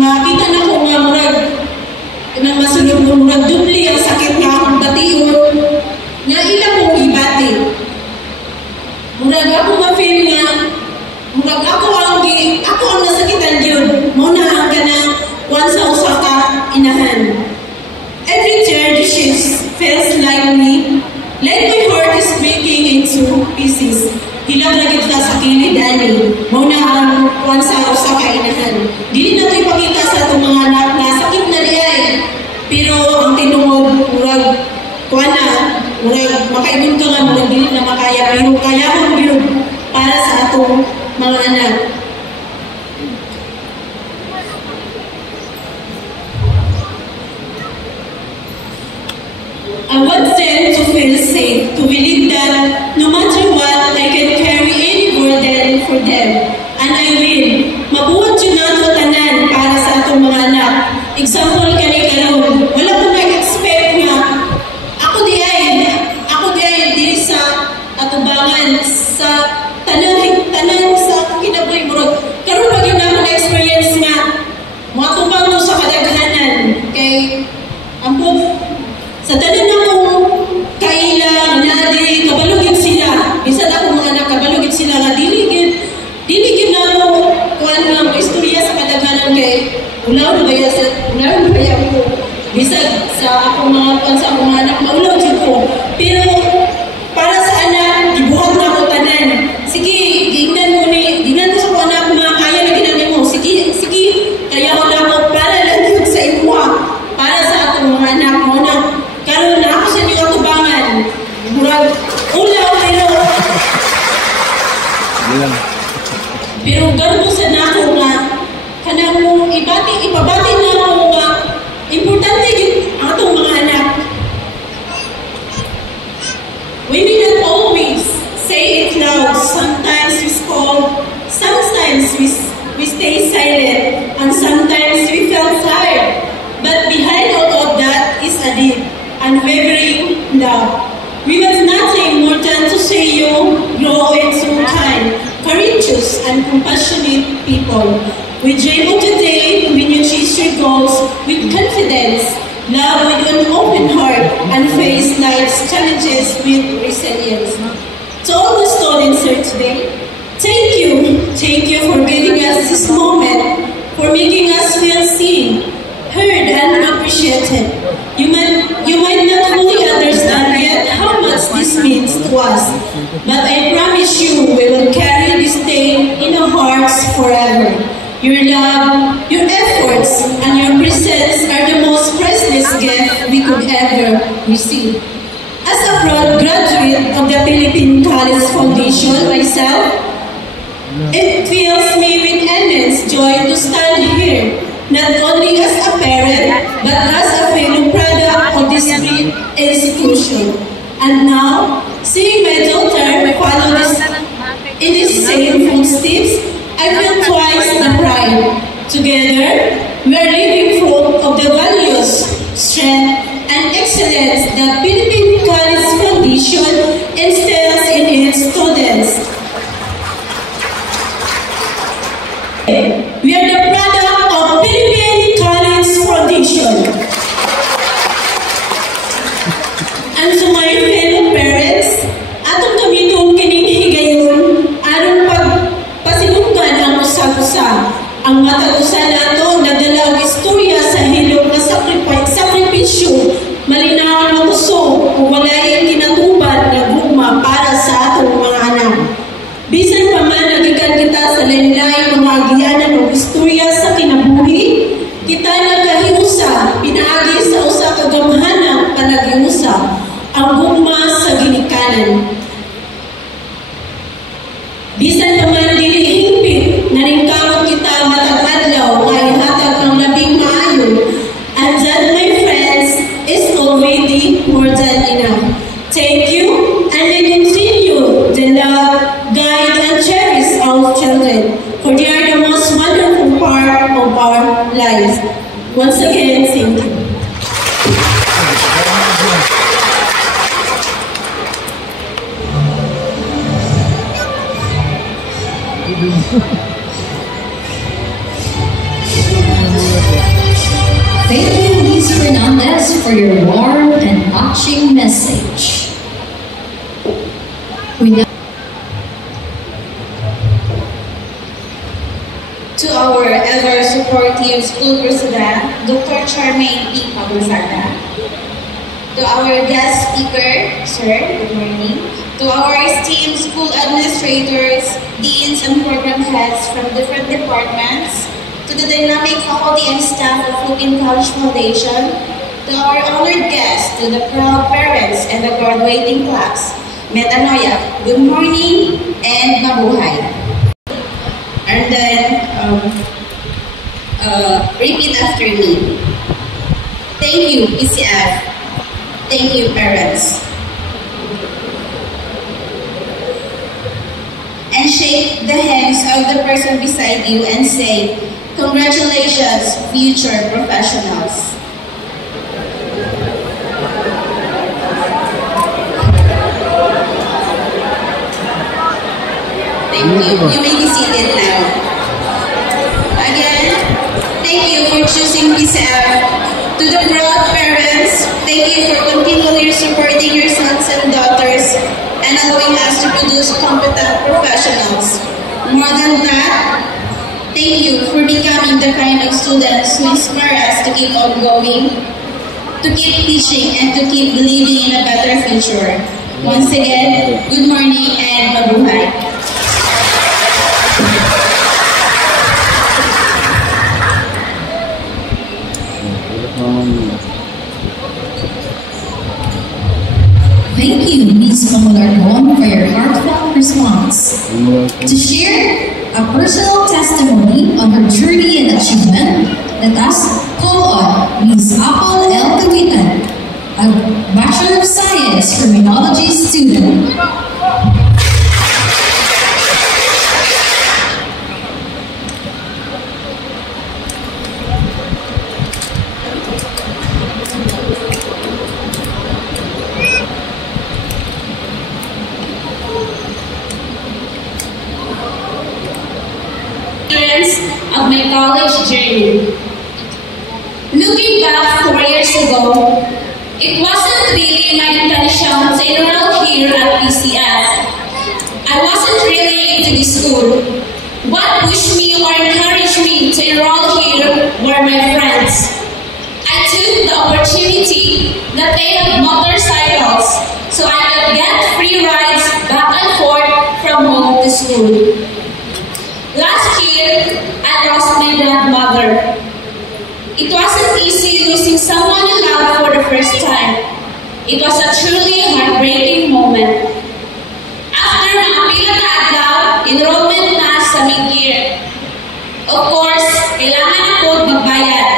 Makita na ko nga murag na masunod mo murag dupli ang sakit leadership feels like me, like my heart is breaking into pieces. Hilang na kita sa kilid, ani. Mauna ang kuwan sa kainahan. Dili na ito ipakita sa itong mga anak na sakit na riyay. Pero ang tinungod, murag kuwan na, murag makaingon ka nga, murag dili na makaya. Pero kaya mong bilog para sa atong mga anak. I want them to feel safe, to believe that no matter what, I can carry any burden for them. And I will. Mabuhat yun na ito tanan para sa atong mga anak. Example kani karon, wala ko na-expect nga. Ako di ay sa atubangan, sa tanan sa kinabuhi murag. Karon pag yun na na-experience nga, matubang ko sa kadaghanan. Kay, ampun, sa tanan akong kailang, nadi, kabalugid sila. Bisan akong mga anak, kabalugid sila nga, diligid na ako, kuhan nga, istorya sa kadaghanan kay, ulaw na baya ko. Bisan sa akong mga anak, maulaw din ko. Pero, para sa anak, gibuhat na ako tanan. Sige, gingnan ko sa mga anak, mga kaya na ginagin mo. Sige, kaya ko na ako, para lang yun sa imuha. Para sa akong mga anak mo na, karon na ako sa inyong atubangan. Murag, ulaw, pero gano'n ko sa nako nga, kanang ipabati na ako nga, importante yun ang atong mga anak. We may not always say it loud. Sometimes we scold, sometimes we stay silent, and sometimes we feel tired. But behind all of that is a deep, unwavering love. We want nothing more than to see you grow into kind, courageous, and compassionate people. We dream of the day when you chase your goals with confidence, love with an open heart, and face life's challenges with resilience. To all the students here today, thank you for giving us this moment, for making us feel seen, heard, and appreciated. You might not fully understand yet how much this means to us, but I promise you we will carry this day in our hearts forever. Your love, your efforts, and your presence are the most priceless gift we could ever receive. As a proud graduate of the Philippine College Foundation myself, it fills me with immense joy to stand here, not only as a parent, but as a fellow product of this great institution. And now, seeing my daughter follow in these same footsteps, I feel twice the pride. Together, we are living proof of the values, strength, and excellence that Philippine College Foundation instills in its students. We are the product of Philippine College Foundation. And to my fellow parents, atong gamitong kining higayon, aron pagpasinunggan ang usa-usa. Ang matag-usa nato nagdala og istorya sa hilom nga sakripisyo, malinaw ang matusog o walay kinatuban na gugma para sa atong mga anak. Bisan pa man nagikan kita sa lain-lain mga agianan o istorya sa kinabuhi, kita nagkahiusa, pinaagi sa usa ka gamhanang panagiusa, ang gugma sa ginikanan. Bisan pa man dili hingpit, naringkamot kita matag adlaw nga ihatag ang labing maayo, and that, my friends, is already more than enough. Thank you, and I continue to love, guide, and cherish our children, for they are the most wonderful part of our lives. Once again, thank you. Thank you, Luis Fernandez, for your warm and touching message. To our ever-supportive school president, Dr. Charmaine P. Pagusada. to our guest speaker, sir, good morning, to our esteemed school administrators, deans, and program heads from different departments, to the dynamic faculty and staff of Philippine College Foundation, to our honored guests, to the proud parents and the graduating class, Metanoia, good morning and mabuhay. And then, repeat after me. Thank you, PCF. Thank you, parents. And shake the hands of the person beside you and say, congratulations, future professionals. Thank you. You may be seated now. Again, thank you for choosing PCF. To the proud parents, thank you for continually supporting your sons and daughters and allowing us to produce competent professionals. More than that, thank you for becoming the kind of students who inspire us to keep on going, to keep teaching, and to keep believing in a better future. Once again, good morning and mabuhay. Thank you, Ms. Pamularcon, for your heartfelt response. To share a personal testimony on her journey and achievement, let us call on Ms. Apple L. Tawitan, a Bachelor of Science Criminology student. Of my college journey. Looking back 4 years ago, it wasn't really my intention to enroll here at PCF. I wasn't really into the school. What pushed me or encouraged me to enroll here were my friends. I took the opportunity that they had motorcycles so I could get free rides back and forth from home to school. Last year, I lost my grandmother. It wasn't easy losing someone you love for the first time. It was a truly heartbreaking moment. After mga pila na adlaw, enrollment na sa mid-year. Of course, kailangan ako magbayad.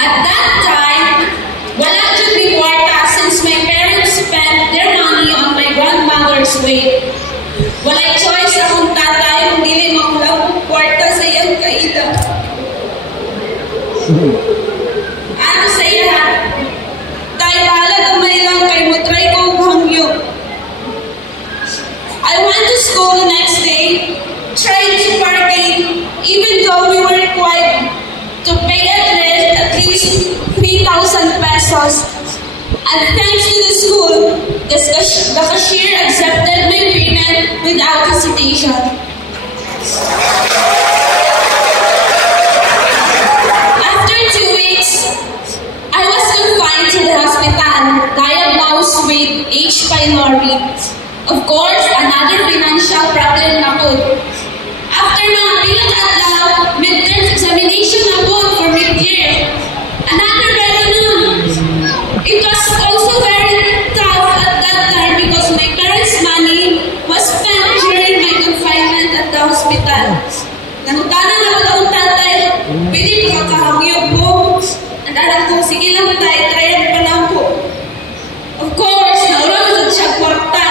At that time, wala dyan may kwarta since my parents spent their money on my grandmother's wake. Walay choice akong tatay kung dili makulang kwarta sa iyang kaila. Ano sa iya? Tay, bahala gamay lang kay mo try ko hangyo. I went to school the next day, tried to parking, even though we were required to pay at least 3,000 pesos. And thanks to the school, the cashier accepted my payment without hesitation. After 2 weeks, I was confined to the hospital, diagnosed with H. pylori. Of course, another financial problem na po. After mga pilang adlaw, midterm examination na po for mid-year. Another problem. It was also very tough at that time because my parents' money was spent during my confinement at the hospital. Nangutanan ako ng tatay, pwede makakahangyo po. Ang alam ko, sige lang tayo, tryan pa lang po. Of course, naurang siya kwarta.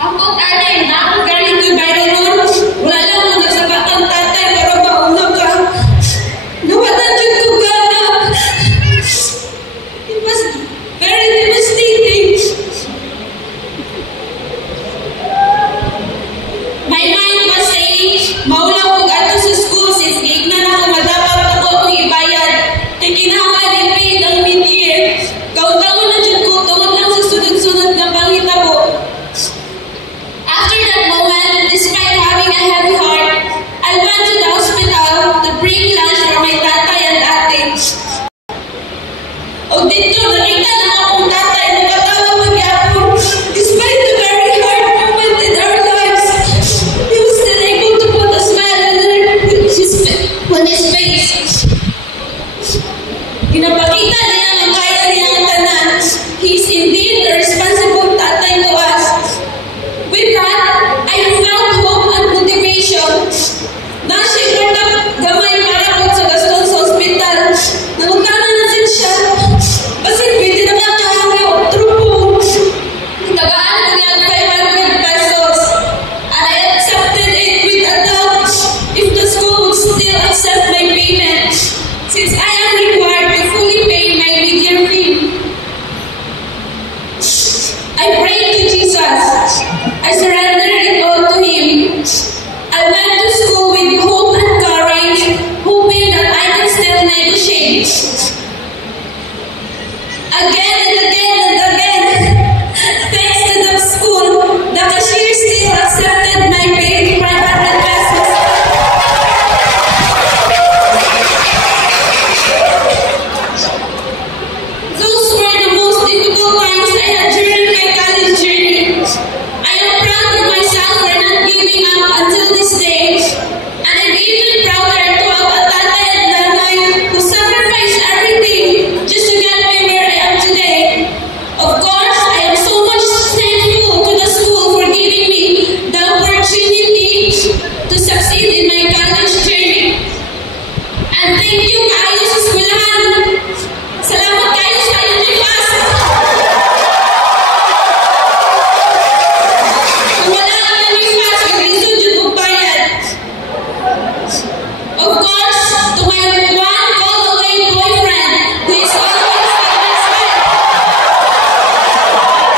Ako, tayo, ako galing to Byron, wala lang mo nagsabatan Ginapakita niya ang kaya niyang tanan. He is indeed a responsible tatay to us. With that, I felt hope and motivation. Nasyempre gamay para po sa gaston sa ospital. Nangutanan na siya. Basit pwede na lang kahangyo. Trupo. Tagaan ko niya 500 pesos. And I accepted it with a doubt if the school would still accept my payment, since I am required to fully pay my mid-year fee. I prayed to Jesus. I surrendered it all to Him. I went to school with hope and courage, hoping that I can still negotiate. Again and again and again, thanks to the school, the cashier still accepted my pay 500 pesos. Those were the most difficult times I had during my college journey. I am proud of myself for not giving up until this day. And I'm even prouder to have a tatay and nanay who sacrificed everything just to get me where I am today. Of course, I am so much thankful to the school for giving me the opportunity to succeed in my college journey. And thank you kayo sa eskwelahan. Salamat kayo sa Unifas. Kung wala ang Unifas, mag-lisod yun kong bayad. Of course, to my one all-the-way boyfriend who is always by my side.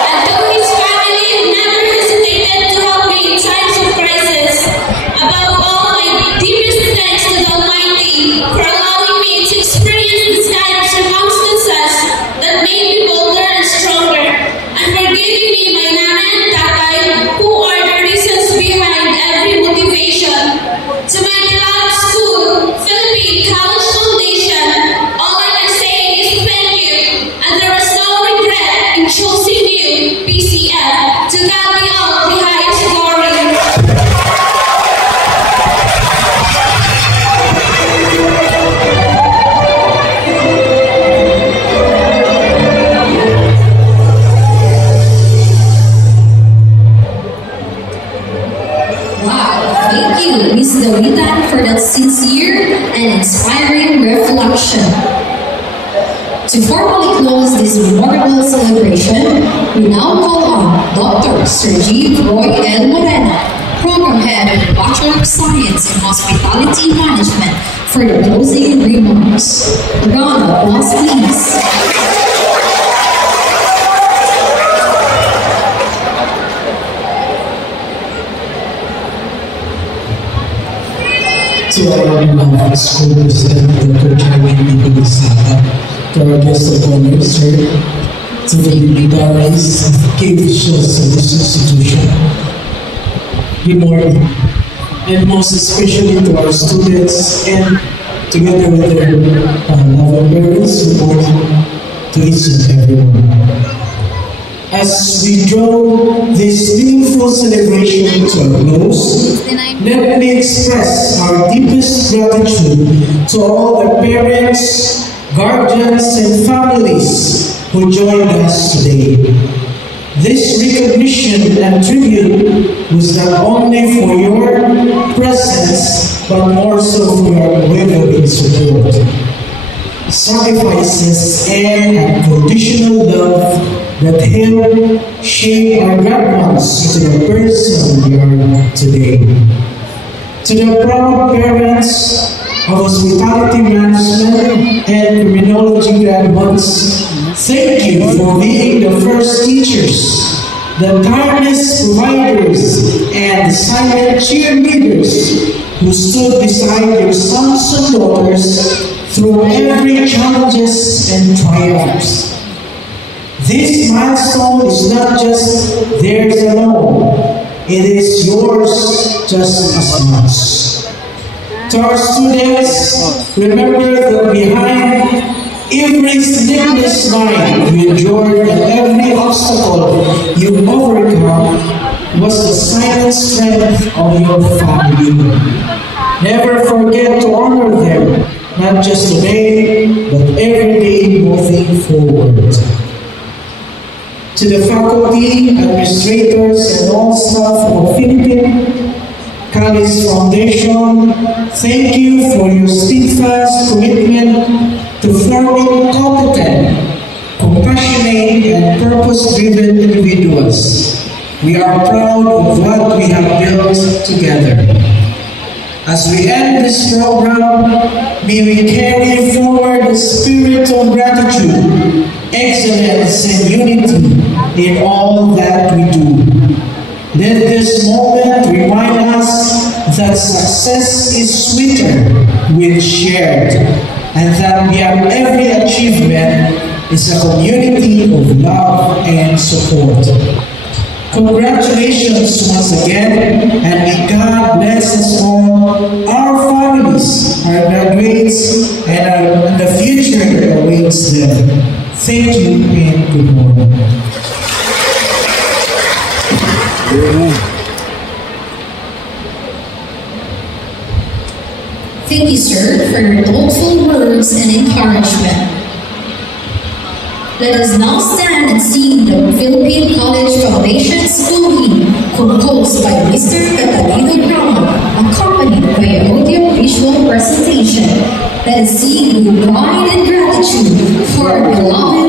And to his family who never hesitated to help me in times of crisis. Above all, my deepest thanks to the Almighty for allowing me to experience this kind of circumstances that made me bolder and stronger, and for giving me my nanay and tatay who are the reasons behind every motivation. To my beloved school, Philippine College Foundation, all I can say is thank you, and there is no regret in choosing you, PCF. To God be all the highest glory. Wow, thank you, Ms. Dawitan, for that sincere and inspiring reflection. To formally close this memorable celebration, we now call on Dr. Sergi Roy L. Morena, Program Head of the Bachelor of Science in Hospitality Management, for the closing remarks. Round of applause, please. To our beloved school president, Dr. Carmen Ibizaga, to our guest of honor, sir, to the dignitaries of K-officials of this institution. Good morning, and most especially to our students and together with their loving parents, good morning to each and everyone. As we draw this meaningful celebration to a close, let me express our deepest gratitude to all the parents, guardians, and families who joined us today. This recognition and tribute was not only for your presence, but more so for your unwavering support, sacrifices, and unconditional love that help shape our loved ones into the person we are today. To the proud parents of Hospitality Management and Criminology graduates, thank you for being the first teachers, the tireless providers, and the silent cheerleaders who stood beside your sons and daughters through every challenges and triumphs. This milestone is not just theirs alone, it is yours just as much. To our students, remember that behind every sleepless night you endured and every obstacle you overcome was the silent strength of your family. Never forget to honor them, not just today, but every day moving forward. To the faculty, administrators, and all staff of Philippine College Foundation, thank you for your steadfast commitment to forming competent, compassionate, and purpose-driven individuals. We are proud of what we have built together. As we end this program, may we carry forward the spirit of gratitude, excellence, and unity in all that we do. Let this moment remind us that success is sweeter when shared, and that beyond every achievement is a community of love and support. Congratulations once again, and may God bless us all, our families, our graduates, and the future that awaits them. Thank you and good morning. Thank you, sir, for your thoughtful words and encouragement. Let us now stand and sing the Philippine College Foundation School Hymn, composed by Mr. Catalino Rama, accompanied by an audio-visual presentation. Let us sing with pride and gratitude for our beloved